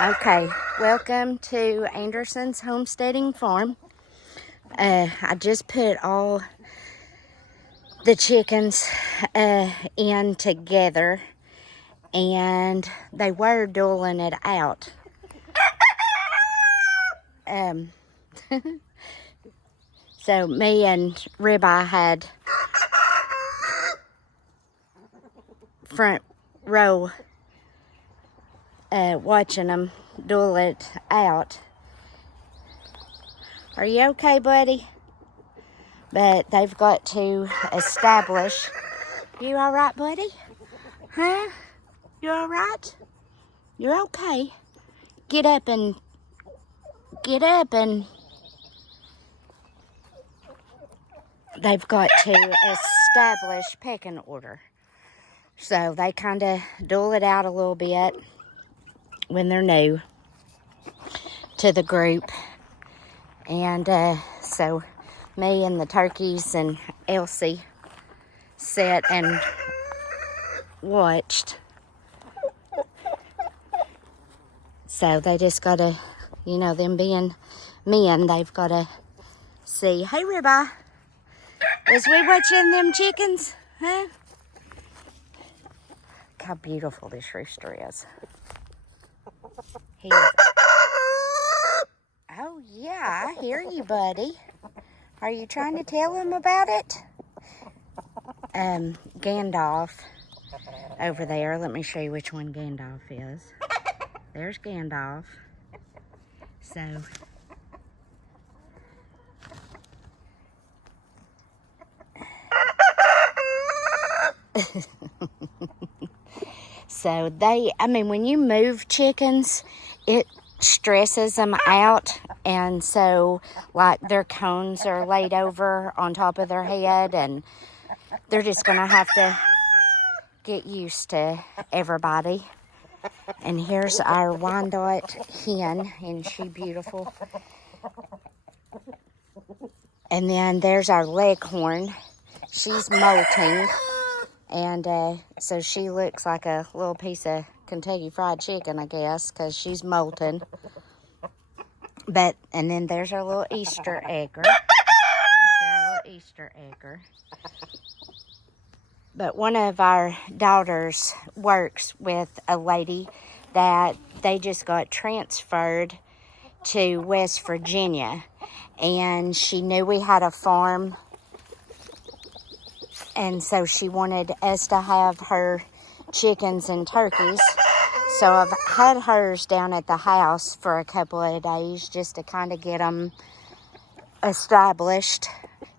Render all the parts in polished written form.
Okay, welcome to Anderson's Homesteading Farm. I just put all the chickens in together, and they were doling it out. So me and Ribeye had front row watching them duel it out. Are you okay, buddy? But they've got to establish. You all right, buddy? Huh? You all right? You're okay. Get up and they've got to establish pecking order. So they kind of duel it out a little bit when they're new to the group. And so me and the turkeys and Elsie sat and watched. So they just gotta, them being men, they've gotta see. Hey, Ribeye, was we watching them chickens? Huh? Look how beautiful this rooster is. Oh, yeah, I hear you, buddy. Are you trying to tell him about it? Gandalf over there. Let me show you which one Gandalf is. There's Gandalf. So, when you move chickens, it stresses them out. And so, like, their cones are laid over on top of their head, and they're just going to have to get used to everybody. And here's our Wyandotte hen. Isn't she beautiful? And then there's our Leghorn. She's molting. And so she looks like a little piece of Kentucky Fried Chicken, I guess, because she's molting. And then there's our little Easter egger. But one of our daughters works with a lady that they just got transferred to West Virginia. And she knew we had a farm. And so she wanted us to have her chickens and turkeys. So I've had hers down at the house for a couple of days just to kind of get them established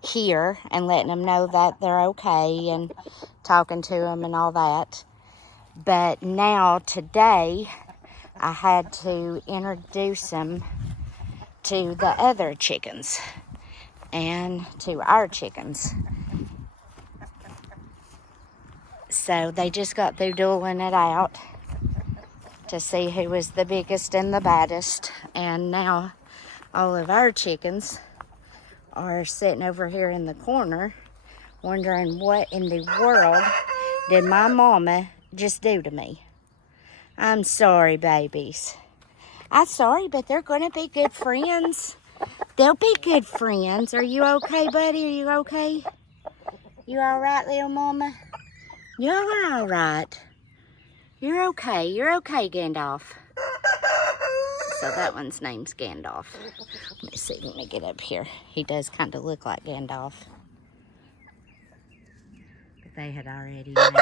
here and letting them know that they're okay and talking to them and all that. But now today I had to introduce them to the other chickens and to our chickens. So they just got through dueling it out to see who was the biggest and the baddest. And now all of our chickens are sitting over here in the corner wondering what in the world did my mama just do to me. I'm sorry, babies. I'm sorry, but they're going to be good friends. They'll be good friends. Are you okay, buddy? Are you okay? You all right, little mama? You're all right. You're okay. You're okay, Gandalf. So that one's name's Gandalf. Let me see. Let me get up here. He does kind of look like Gandalf. But they had already named him.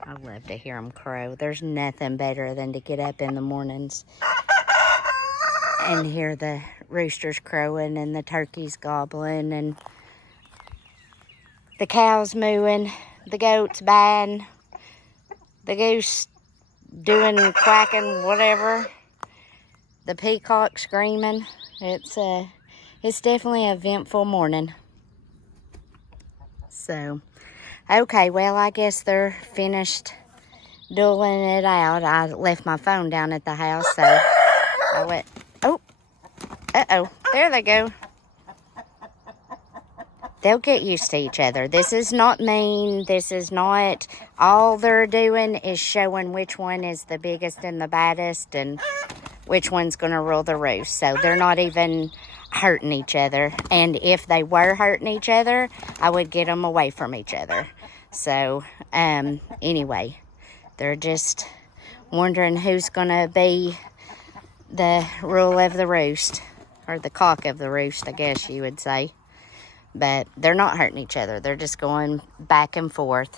I love to hear them crow. There's nothing better than to get up in the mornings and hear the roosters crowing and the turkeys gobbling and the cows mooing, the goats baaing, the goose doing quacking, whatever, the peacock screaming. It's definitely an eventful morning. So, okay, well, I guess they're finished dueling it out. I left my phone down at the house, so I went, oh, uh-oh, there they go. they'll get used to each other. This is not mean. This is not, all they're doing is showing which one is the biggest and the baddest and which one's going to rule the roost. So they're not even hurting each other. And if they were hurting each other, I would get them away from each other. So, anyway, they're just wondering who's going to be the rule of the roost, or the cock of the roost, I guess you would say. But they're not hurting each other. They're just going back and forth.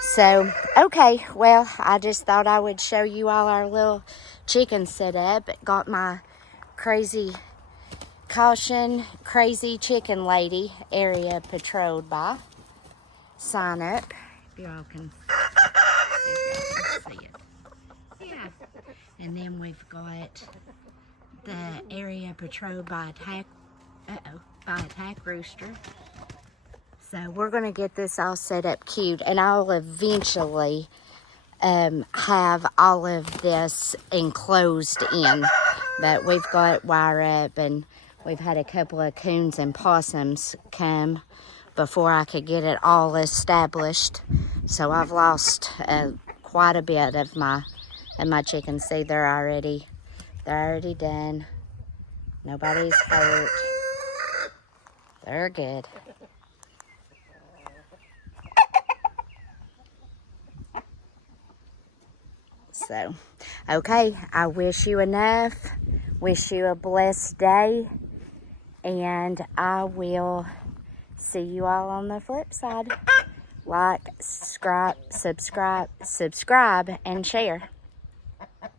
So, okay, well, I just thought I would show you all our little chicken setup. Got my crazy caution, crazy chicken lady area patrolled by sign up. If y'all can see it. Yeah. And then we've got the area patrolled by attack rooster. So we're going to get this all set up cute, and I'll eventually have all of this enclosed in. But we've got wire up, and we've had a couple of coons and possums come before I could get it all established. So I've lost quite a bit of my chickens. See, they're already done. Nobody's hurt. They're good. So, okay, I wish you enough. Wish you a blessed day. And I will see you all on the flip side. Like, subscribe, and share.